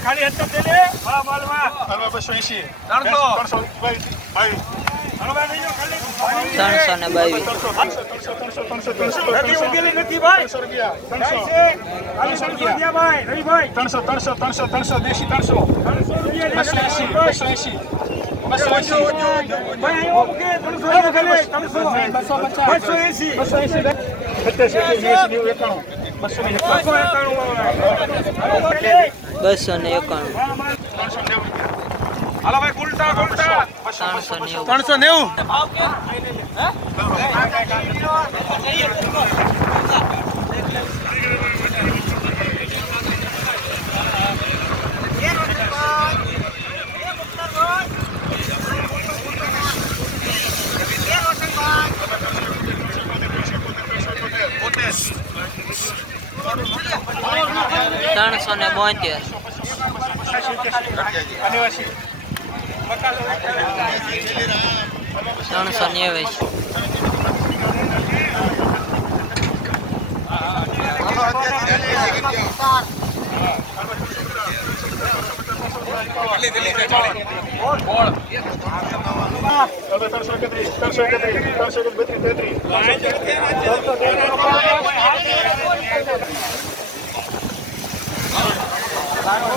ખાલી હત્તર દે લે હા માલમાં બસો એંશી ત્રણસો. ત્રણસો ભાઈ ખાલી. ત્રણસો ને બાવીસ ત્રણસો ત્રણસો ત્રણસો ત્રણસો દેશી ત્રણસો બસો એંશી બસો એંસી. બસો બસો ને એકાણું બસો એકાણું વાળા. બસો ને એકાણું ત્રણસો નેવું હાલો ભાઈ ઉલટા ઉલટા. ત્રણસો નેવું. ત્રણસો ને બોતેર. આદિવાસી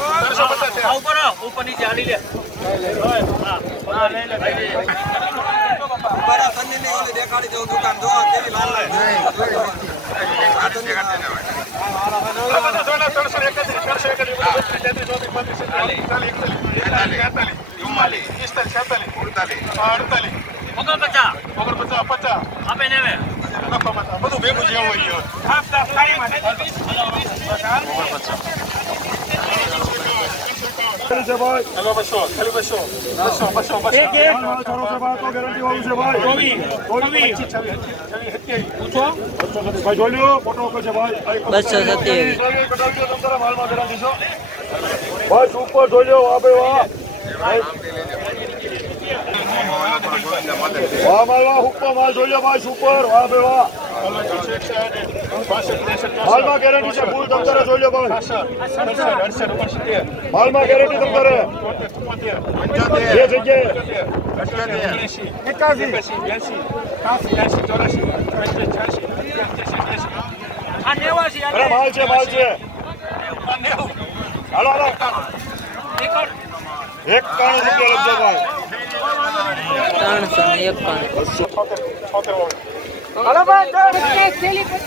ત્રણસો પચાસ ઉપર ઉપર નીચે હાલી લે. ત્રણસો એકત્રીસ ત્રણસો એકત્રીસ તેત્રીસ બધું ભેગું ચાલીસ એકતાલીસ છે. બસો ખાલી બસો છવ્વીસ છવ્વીસ સત્યાવીસ બસો સત્યાવીસ બસ ઉપર જોજો વાહ ભાઈ વાહ વાહ માલ વાહ ઉપર માલ જોજો ભાઈ સુપર વાહ ભાઈ વાહ માલમાં ગેરંટી છે ફૂલ તમતારે જોઈ અડસઠ ઓગણસિત્તેર માલમાં ગેરંટી તમતારે તોતેર જગ્યાએ. એકાસી. ચોરાસી માલ છે માલ છે. નેવું હાલો હાલો. એક કાણું રૂપિયા લખજો ભાઈ. ત્રણસો ને એકાણું. છોતેર છોતેર વાળું હાલો ભાઈ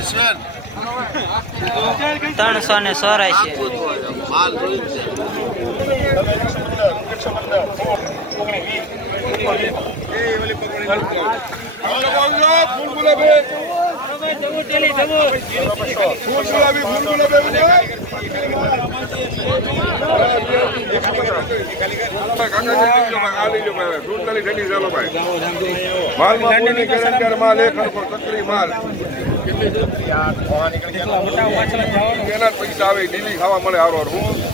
ચાલ. ત્રણસો ને માલમાં ગેરંટી માલ એક માલ એના જ પૈસા આવે ડીલી ખાવા મળે હારો હારો.